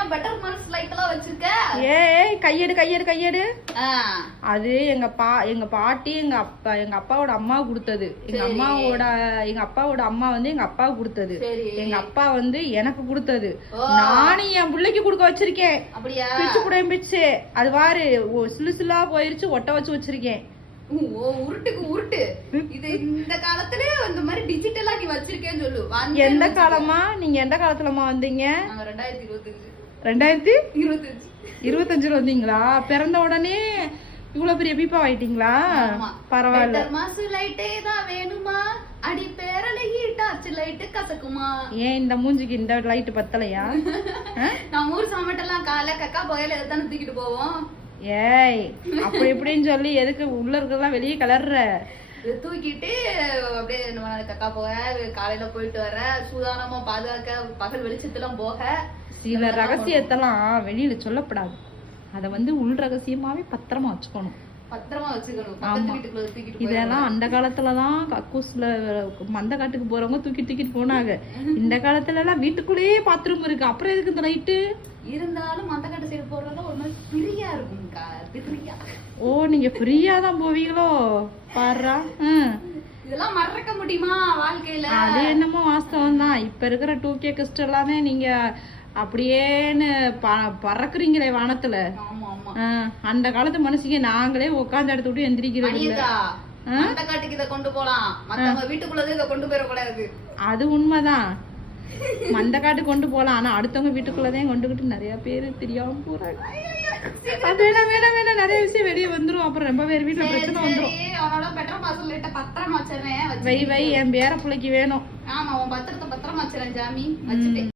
என்ன பெட்டர் மனசு லைட் எல்லாம் வச்சிருக்க? ஏய் கையெடு கையெடு கையெடு. அது எங்க பா எங்க பாட்டி எங்க அப்பா எங்க அப்பாவோட அம்மா கொடுத்தது. எங்க. அம்மாவோட எங்க அப்பாவோட அம்மா வந்து எங்க அப்பாவுக்கு கொடுத்தது. எங்க அப்பா வந்து எனக்கு கொடுத்தது. நானும் என் பிள்ளைக்கு கொடுக்க வச்சிருக்கேன். பிச்சு புடையும் பிச்சு. அது பாரு ஓ, சிலு சிலா போயிருச்சு ஒட்ட வச்சு வச்சிருக்கேன். உருட்டுக்கு உருட்டு இது இந்த காலத்துல இந்த மாதிரி டிஜிட்டலா நீ வச்சிருக்கேன்னு சொல்லு. எந்த காலமா நீங்க எந்த காலத்துலமா வந்தீங்க? ரெண்டாயிரத்தி இருபத்தஞ்சு. ரெண்டாயிரத்தி இருபத்தஞ்சு. இருபத்தஞ்சுல வந்தீங்களா? பிறந்த உடனே இவ்வளவு பெரிய பீப்பா ஆயிட்டீங்களா. பரவாயில்ல. மாசு லைட்டே தான் வேணுமா? அடி பேரழகி டார்ச் லைட்டு கசக்குமா? ஏன் இந்த மூஞ்சிக்கு இந்த லைட் பத்தலையா? நம்ம ஊர் சாமட்டெல்லாம் காலை கக்கா புயல எதானே தூக்கிட்டு போவோம். ஏய் அப்படி இப்படின்னு சொல்லி எதுக்கு உள்ள இருக்கிறதெல்லாம் வெளியே கலர்ற தூக்கிட்டு அப்படியே நம்ம கக்கா போக காலையில போயிட்டு வர சூதானமா பாதுகாக்க பகல் வெளிச்சத்தெல்லாம் போக சில ரகசியத்தெல்லாம் வெளியில சொல்லப்படாது. அத வந்து உள் ரகசியமாவே பத்திரமா வச்சுக்கணும். பத்திரமா வச்சுக்கணும். இதெல்லாம் அந்த காலத்துலதான் கக்கூஸ்ல மந்த காட்டுக்கு போறவங்க தூக்கி தூக்கிட்டு போனாங்க. இந்த காலத்துல எல்லாம் வீட்டுக்குள்ளேயே பாத்ரூம் இருக்கு. அப்புறம் எதுக்கு இந்த லைட்டு இருந்தாலும் மந்த கட்ட சைடு போடுறதுல ஒரு மாதிரி பிரியா இருக்கும்க்கா ஓ நீங்க ஃப்ரீயா தான் போவீங்களோ? பாருடா. ம் இதெல்லாம் மறக்க முடியுமா வாழ்க்கையில? அது என்னமோ வாஸ்தவம் தான் இப்ப இருக்கிற டூ கே கிஸ்ட் எல்லாமே நீங்க அப்படியேன்னு ப- பறக்குறீங்களே வானத்துல. அந்த காலத்து மனுஷங்க நாங்களே உட்காந்து இடத்த விட்டு எந்திரிக்கிறது காட்டுக்கு இதை கொண்டு போலாம். மத்தவங்க வீட்டுக்குள்ளதே இதை கொண்டு போயிடக்கூடாது அது உண்மைதான். மந்த காட்டு கொண்டு போலாம். ஆனா அடுத்தவங்க வீட்டுக்குள்ளதான் கொண்டுகிட்டு நிறைய பேர் தெரியாம போறாங்க. அது வேணாம் வேணாம் வேணாம். நிறைய விஷயம் வெளியே வந்துரும். அப்புறம் ரொம்ப பேர் வீட்டுல பிரச்சனை வந்துரும். வை வை. என் பேர பிள்ளைக்கு வேணும். ஆமா உன் பத்திரத்தை பத்திரமா வச்சிருந்தேன் ஜாமி வச்சுட்டேன்